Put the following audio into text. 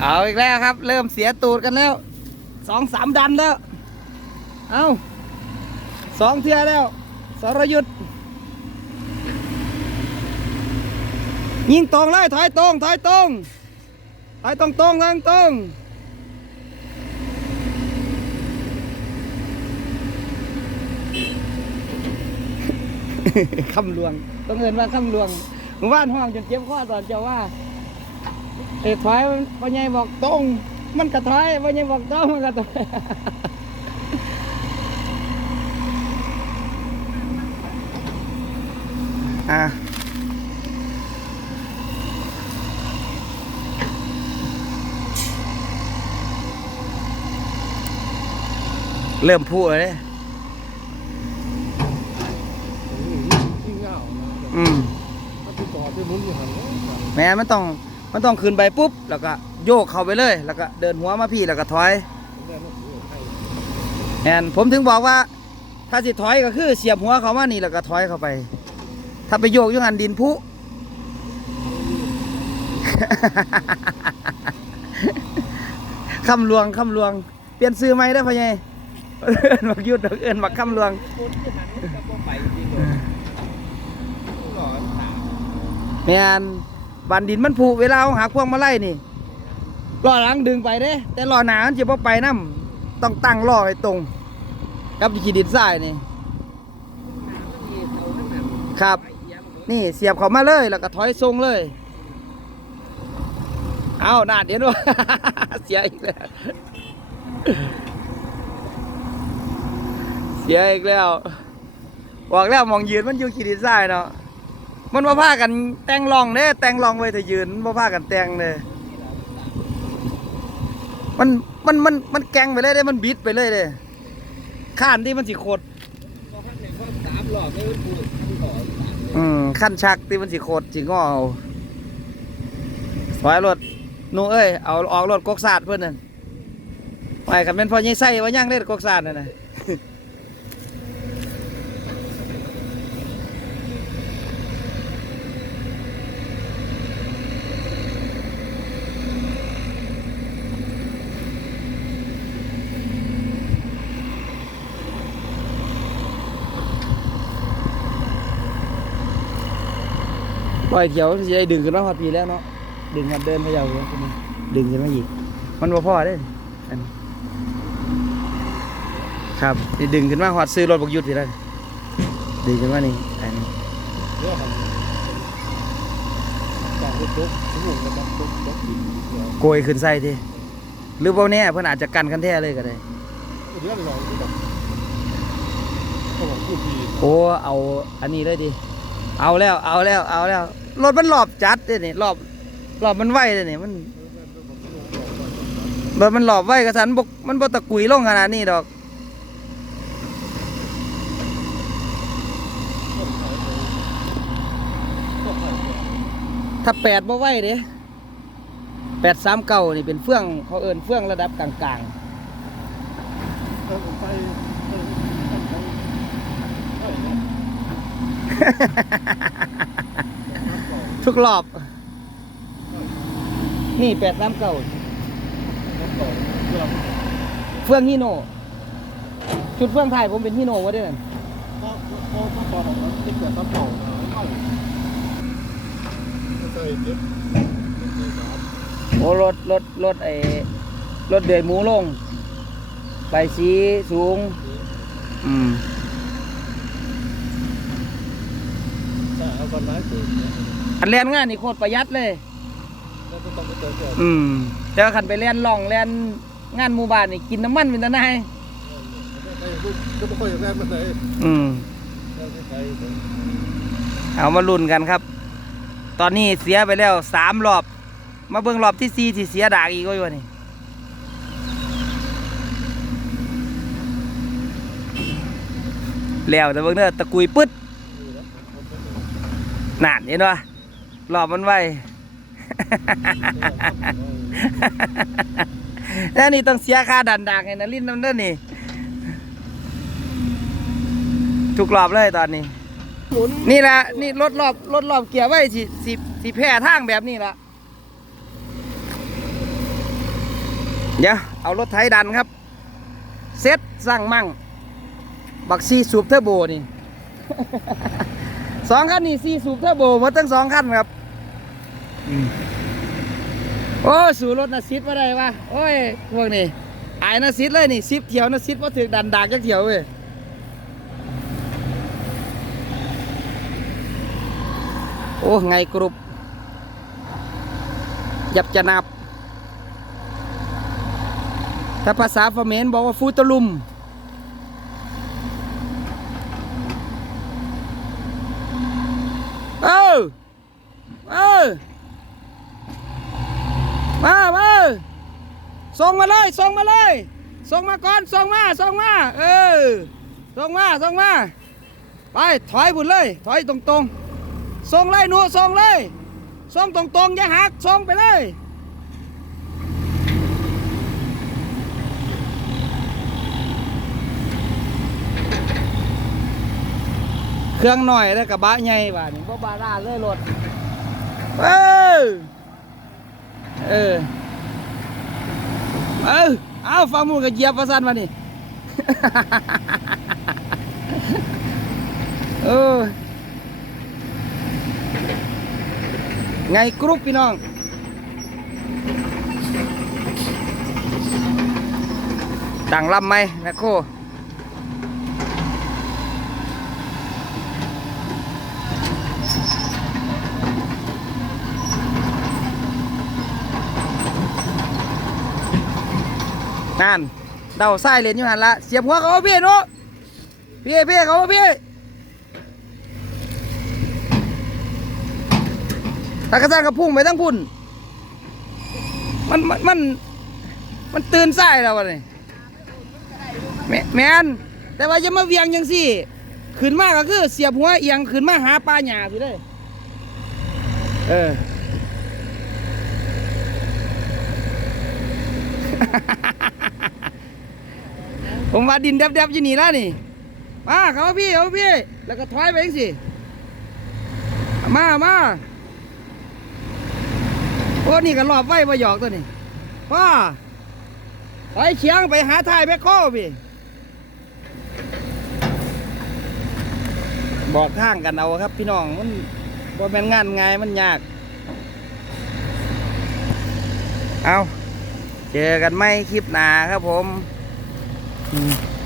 เอาอีกแล้วครับ เริ่มเสียตูดกันแล้วสองสามดันแล้ว เอาสองเทียแล้ว สรยุทธ์ยิงตรงเลยถอยตรงถอยตรงถอยตรงตรงทางตรงคำลวงต้องเงินว่าคำลวงหมู่บ้านห้องจนเจ็บข้อตอนเจ้าว่า เอ้ถอยพ่อใหญ่บอกตรง มันกระถอยพ่อใหญ่บอกตรงมันกระถอยอะเริ่มพูดเลยที่เงาอืมถ้าไปต่อที่มุ้นอยู่หันแม่มันต้อง มันต้องขึ้นไปปุ๊บ แล้วก็โยกเข้าไปเลย แล้วก็เดินหัวมาพี่แล้วก็ถอยแม่นถือให้แอนผมถึงบอกว่า ถ้าสิถอยก็คือเสียบหัวเขามานี่แล้วก็ถอยเข้าไป ถ้าไปโยกอยุ่งอันดินพุคำลวงคำลวง เปลี่ยนซื้อไหมได้อพ่อใหญ่เอิ้นบักยุดเอินบักคำลวงคนที่หันก็ต้องไปจริงเลยหล่อตาแมน บันดินมันผุเวลาหาพวงมาไล่นี่ล้อหลังดึงไปเด้ แต่ล้อหนามันจะพอไปน้ำต้องตั้งล้อให้ตรงกับขีดินทรายนี่ครับ นี่เสียบเขามาเลยแล้วก็ถอยทรงเลย เอาหนาเดี๋ยวด้เสียอีกแล้วเสียอีกแล้วบอกแล้วมองยืนมันอยู่ขีดินทรายเนาะ มันมาพากันแต่งรองเด้แต่งรองไว้แต่ยืนมาพากันแต่งเลยมันมันมันมันแกงไปเลยเด้ มันบิดไปเลยเด้ข้านที่มันสิโคดพอข้างในก็สามหล่อไม่พูดหล่ออืมขั้นชักที่มันสิโคดสิงอเอาถอยรถหนูเอ้ยเอาออกรถกกศาสตร์เพื่อนนั่นไปกันเป็นพอยี่ไส้ว่าย่างเล่นกกศาสตร์นั่นนะ อยเขียวจะได้ดึงขึ้นมาพอปีแล้วเนาะดึงกันเดินพะเยาเลยดึงขึ้นมาอีก มันบ่พอเด้อันครับนี่ดึงขึ้นมาหอดซื้อรถบกยุทธพี่แล้ดึงขึ้นมานี่อันนี้เรื่องของจากรถตุ๊กสมุนนะครับตุ๊กตุ๊กกินเดียวโกยขึ้นใส่ทีหรือเปล่าแน่เพิ่นอาจจะกันกันแท้เลยก็ได้เล่อที่แบบเขาบอกพูดดีโอ้เอาอันนี้เลยดิเอาแล้วเอาแล้วเอาแล้ว รถมันรอบจัดเด้นี่รอบรอบมันไวเลยนี่มันรถมันรอบไวกระสันบกมันบ่ตะกุยลงขนาดนี้ดอกถ้าแปดบ่ไหวเด้แปดสามเก้านี่เป็นเฟื่องเขาเอินเฟื่องระดับกลางเออผมไปเออเออเออๆ ทุกรอบ นี่แปดสามเก้าเรื่องเฟื่องฮิโนชุดเฟื่องไทยผมเป็นฮิโนวะเด้นั่นก็ก็ก็พอของเราที่เกิดซับเป่าเข้าเคยเจ็บโอ้รถรถรถไอ้รถเดือยหมูลง ไปสีสูง อืมแต่เอาคนร้ายเกิดเนี่ย อันเล่นงานนี่โคตรประหยัดเลยแล้วก็ต้องไปเจอเกิดอืม แต่ว่าขันไปเล่นล่องเล่นงานหมู่บ้านนี่กินน้ำมันเป็นตะนายก็ไม่ค่อยแรงมันเลยอืมแล้วใครเอามาลุ้นกันครับ ตอนนี้เสียไปแล้วสามรอบ มาเบิ่งรอบที่สี่ที่เสียดากอีกก็อยู่นี่แล้วแต่เบิ่งเด้อตะกุยปึ๊ดนั่นเห็นปะ รอบมันไว แล้วนี่ต้องเสียค่าดันดากไงนะลิ้นน้ำเด้อนี่ทุกรอบเลยตอนนี้ นี่ละนี่รถรอบรถรอบเกียร์ไว้สิสิสิแพ้ทางแบบนี้ละเดี๋ยวเอารถไถดันครับ เซ็ตสร้างมั่ง บักซีสูบเทอร์โบนี่สองคันนี่ซีสูบเทอร์โบหมดทั้งสองคันครับ โอ้สู่รถนาซิดมาได้วะโอ้ยพวกนี้อายนาซิดเลยนี่ซิบเถียวนาซิดว่าถึงดันดากจักเถียวเว้ยโอ้ไงกรุบยับจะนับ ถ้าภาษาเขมรบอกว่าฟูตะลุม เออเออ มามาส่งมาเลยส่งมาเลยส่งมาก่อนส่งมาส่งมา เออส่งมาส่งมา ไปถอยบุญเลย ถอยตรงตรงๆส่งเลยหนูส่งเลยส่งตรงตรงๆอย่าหักส่งไปเลยเครื่องหน่อยแล้วกับบะใหญ่บ้านี่บ่บาร่าเลยรถเออ เออ เออเอาฟังมูกับเหยียบประสันมานี่เออไงกรุ๊ปพี่น้องดังลำไหมแมคโคร นั่นเดาไส้เลนอยู่หันละเสียบหัวเขาพี่นุพี่พี่เขาพี่ตากระซันกระพุ่งไปทั้งพุ่นมันมันมันมันตื่นไส้แล้ววะนี่แมนแต่ว่าจะมาเวียงยังสิขึ้นมาก็คือเสียบหัวเอียงขึ้นมาหาปลาหยาสิเลยเออ ผมว่าดินแดบๆอยู่นี่แล้วนี่มาเขาพี่เขาพี่ แล้วก็ถอยไปเองสิมามาโอ้นี่ก็รอบไว้มาหยอกตัวนี้พ่อถอยเฉียงไปหาทายแม่โคพี่บอกข้างกันเอาครับ พี่น้องมันว่าเป็นงานไงมันยาก เอาเจอกันไหมคลิปหนาครับผม 嗯。